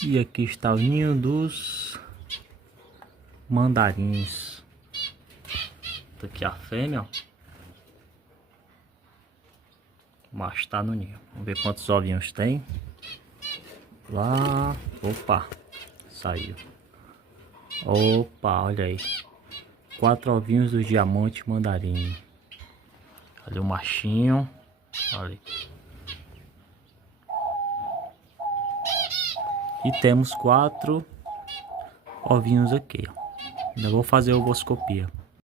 E aqui está o ninho dos mandarins. Tá aqui a fêmea, ó. O macho tá no ninho. Vamos ver quantos ovinhos tem. Lá. Opa. Saiu. Opa, olha aí. 4 ovinhos do diamante mandarim. Olha o machinho. Olha aí. E temos 4 ovinhos aqui, ó. Ainda vou fazer a ovoscopia.